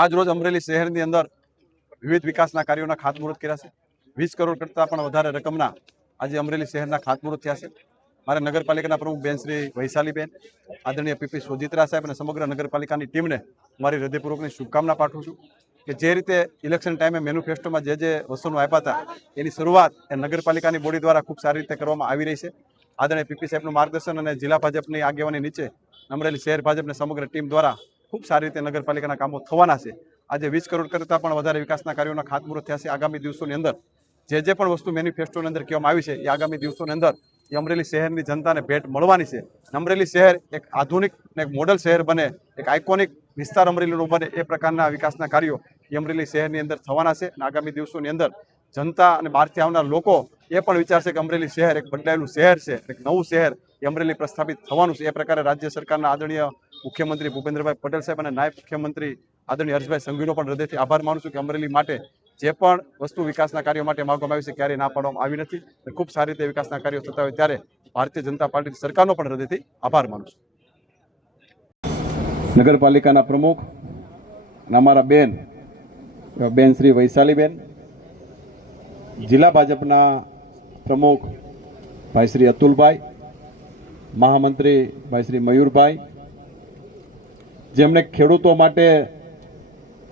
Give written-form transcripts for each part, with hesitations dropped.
આજ રોજ અમરેલી શહેરની અંદર વિવિધ વિકાસના કાર્યોના ખાતમુહૂર્ત કર્યા છે। 20 કરોડ કરતાં પણ વધારે રકમના આજે અમરેલી શહેરના ખાતમુહૂર્ત થયા છે। મારે નગરપાલિકાના પ્રમુખ બેન શ્રી વૈશાલીબેન, આદરણીય પીપી સોજિત્રા સાહેબ અને સમગ્ર નગરપાલિકાની ટીમને મારી હૃદયપૂર્વકની શુભકામના પાઠવું છું કે જે રીતે ઇલેક્શન ટાઈમે મેનિફેસ્ટોમાં જે વસ્તુઓ આપ્યા હતા એની શરૂઆત એ નગરપાલિકાની બોડી દ્વારા ખૂબ સારી રીતે કરવામાં આવી રહી છે। આદરણીય પીપી સાહેબનું માર્ગદર્શન અને જિલ્લા ભાજપની આગેવાની નીચે અમરેલી શહેર ભાજપની સમગ્ર ટીમ દ્વારા ખૂબ સારી રીતે નગરપાલિકાના કામો થવાના છે। આજે 20 કરોડ કરતાં પણ વધારે વિકાસના કાર્યોના ખાતમુહૂર્ત થયા છે। આગામી દિવસોની અંદર જે પણ વસ્તુ મેનિફેસ્ટોની અંદર કહેવામાં આવી છે એ આગામી દિવસોની અંદર એ અમરેલી શહેરની જનતાને ભેટ મળવાની છે। અમરેલી શહેર એક આધુનિક અને એક મોડલ શહેર બને, એક આઇકોનિક વિસ્તાર અમરેલીનો બને એ પ્રકારના વિકાસના કાર્યો એ અમરેલી શહેરની અંદર થવાના છે। અને આગામી દિવસોની અંદર જનતા અને બહારથી આવનાર લોકો એ પણ વિચારશે કે અમરેલી શહેર એક બદલાયેલું શહેર છે, એક નવું શહેર એ અમરેલી પ્રસ્થાપિત થવાનું છે। એ પ્રકારે રાજ્ય સરકારના આદરણીય મુખ્યમંત્રી ભૂપેન્દ્રભાઈ પટેલ સાહેબ અને નાયબ મુખ્યમંત્રી આદરણીય હર્ષભાઈ સંઘવીનો પણ હૃદયથી આભાર માનું છું કે અમરેલી માટે જે પણ વસ્તુ વિકાસના કાર્યો માટે માંગવામાં આવી છે ક્યારેય ના પાડવામાં આવી નથી। ખૂબ સારી રીતે વિકાસના કાર્યો થતા હોય ત્યારે ભારતીય જનતા પાર્ટી સરકારનો પણ હૃદયથી આભાર માનું છું। નગરપાલિકાના પ્રમુખ અમારા બેન શ્રી વૈશાલીબેન, જિલ્લા ભાજપના પ્રમુખ ભાઈ શ્રી અતુલભાઈ, મહામંત્રી ભાઈ શ્રી મયુરભાઈ, જેમણે ખેડૂતો માટે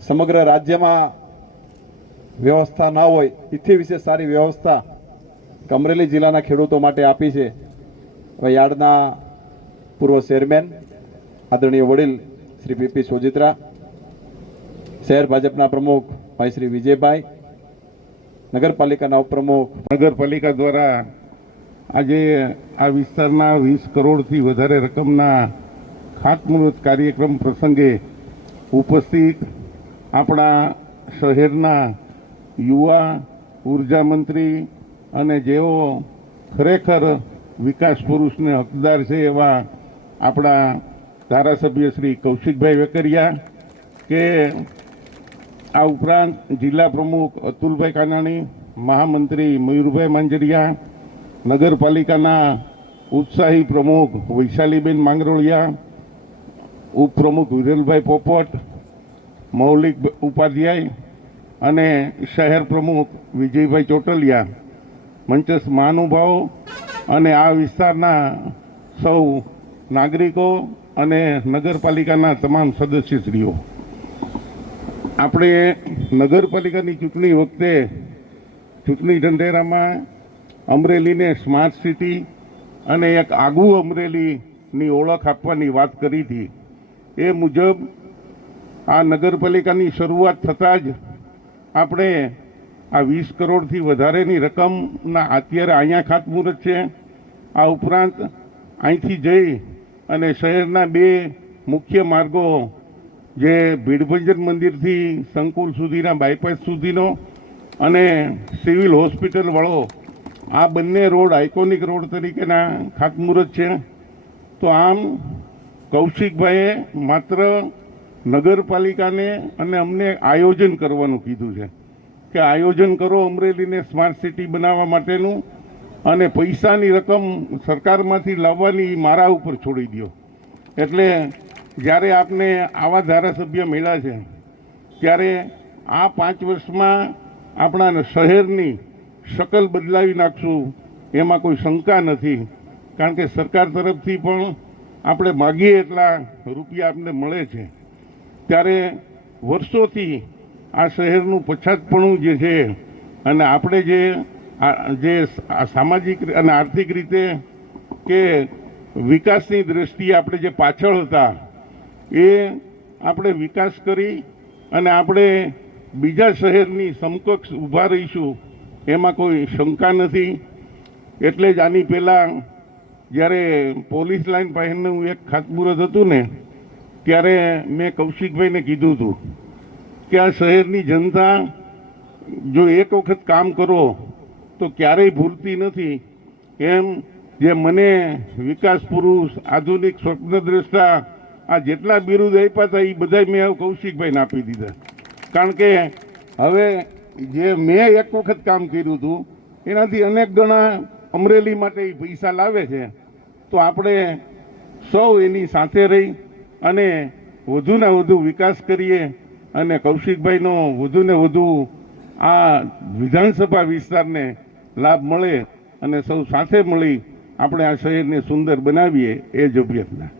સમગ્ર રાજ્યમાં વ્યવસ્થા ના હોય એથી વિશે સારી વ્યવસ્થા અમરેલી જિલ્લાના ખેડૂતો માટે આપી છે। યાર્ડના પૂર્વ ચેરમેન આદરણીય વડીલ શ્રી પીપી સોજિત્રા, શહેર ભાજપના પ્રમુખ ભાઈ શ્રી વિજયભાઈ, નગરપાલિકાના ઉપપ્રમુખ, નગરપાલિકા દ્વારા આજે આ વિસ્તારના 20 કરોડથી વધારે રકમના ખાતમુહૂર્ત કાર્યક્રમ પ્રસંગે ઉપસ્થિત આપણા શહેરના યુવા ઉર્જા મંત્રી અને જેઓ ખરેખર વિકાસ પુરુષને હકદાર છે એવા આપણા ધારાસભ્ય શ્રી કૌશિકભાઈ વેકરિયા, કે આ ઉપરાંત જિલ્લા પ્રમુખ અતુલભાઈ કાનાણી, મહામંત્રી મયુરભાઈ માંજરિયા, નગરપાલિકાના ઉત્સાહી પ્રમુખ વૈશાલીબેન માંગરોળિયા, ઉપપ્રમુખ વિરલભાઈ પોપટ, મૌલિક ઉપાધ્યાય અને શહેર પ્રમુખ વિજયભાઈ ચોટલિયા, મંચસ્થ મહાનુભાવો અને આ વિસ્તારના સૌ નાગરિકો અને નગરપાલિકાના તમામ સદસ્યશ્રીઓ, આપણે નગરપાલિકાની ચૂંટણી વખતે ચૂંટણી ઢંઢેરામાં અમરેલીને સ્માર્ટ સિટી અને એક આગવું અમરેલીની ઓળખ આપવાની વાત કરી હતી। એ મુજબ આ નગરપાલિકાની શરૂઆત થતાં જ આપણે આ 20 કરોડથી વધારેની રકમના અત્યારે અહીંયા ખાતમુહૂર્ત છે। આ ઉપરાંત અહીંથી જઈ અને શહેરના 2 મુખ્ય માર્ગો જે ભીડભંજન મંદિરથી સંકુલ સુધીના બાયપાસ સુધીનો અને સિવિલ હોસ્પિટલ વાળો આ બંને રોડ આઇકોનિક રોડ તરીકેના ખાતમુહૂર્ત છે। તો આમ કૌશિકભાઈએ માત્ર નગરપાલિકાને અને અમને આયોજન કરવાનું કીધું છે કે આયોજન કરો અમરેલીને સ્માર્ટ સિટી બનાવવા માટેનું, અને પૈસાની રકમ સરકારમાંથી લાવવાની મારા ઉપર છોડી દો। એટલે જ્યારે આપને આવા ધારાસભ્ય મળ્યા છે ત્યારે આ 5 વર્ષમાં આપણા શહેરની શકલ બદલાવી નાખશું એમાં કોઈ શંકા નથી, કારણ કે સરકાર તરફથી પણ આપણે માગીએ એટલા રૂપિયા આપણને મળે છે। ત્યારે વર્ષોથી આ શહેરનું પછાતપણું જે છે અને આપણે જે સામાજિક અને આર્થિક રીતે કે વિકાસની દ્રષ્ટિએ આપણે જે પાછળ હતા એ આપણે વિકાસ કરી અને આપણે બીજા શહેરની સમકક્ષ ઊભા રહીશું એમાં કોઈ શંકા નથી। એટલે જ આની પહેલાં જ્યારે પોલીસ લાઇન પાસેનું એક ખાતમુહૂર્ત હતું ને ત્યારે મેં કૌશિકભાઈને કીધું હતું કે આ શહેરની જનતા જો એક વખત કામ કરો તો ક્યારેય ભૂલતી નથી। એમ જે મને વિકાસ પુરુષ, આધુનિક સ્વપ્નદ્રષ્ટા આ જેટલા બિરુદ આપ્યા હતા એ બધા મેં કૌશિકભાઈને આપી દીધા, કારણ કે હવે જે મેં એક વખત કામ કર્યું હતું એનાથી અનેક ગણા અમરેલી માટે પૈસા લાવે છે। તો આપણે સૌ એની સાથે રહી અને વધુના વધુ વિકાસ કરીએ અને કૌશિકભાઈનો વધુને વધુ આ વિધાનસભા વિસ્તારને લાભ મળે અને સૌ સાથે મળી આપણે આ શહેરને સુંદર બનાવીએ એ જ અભ્યર્થના.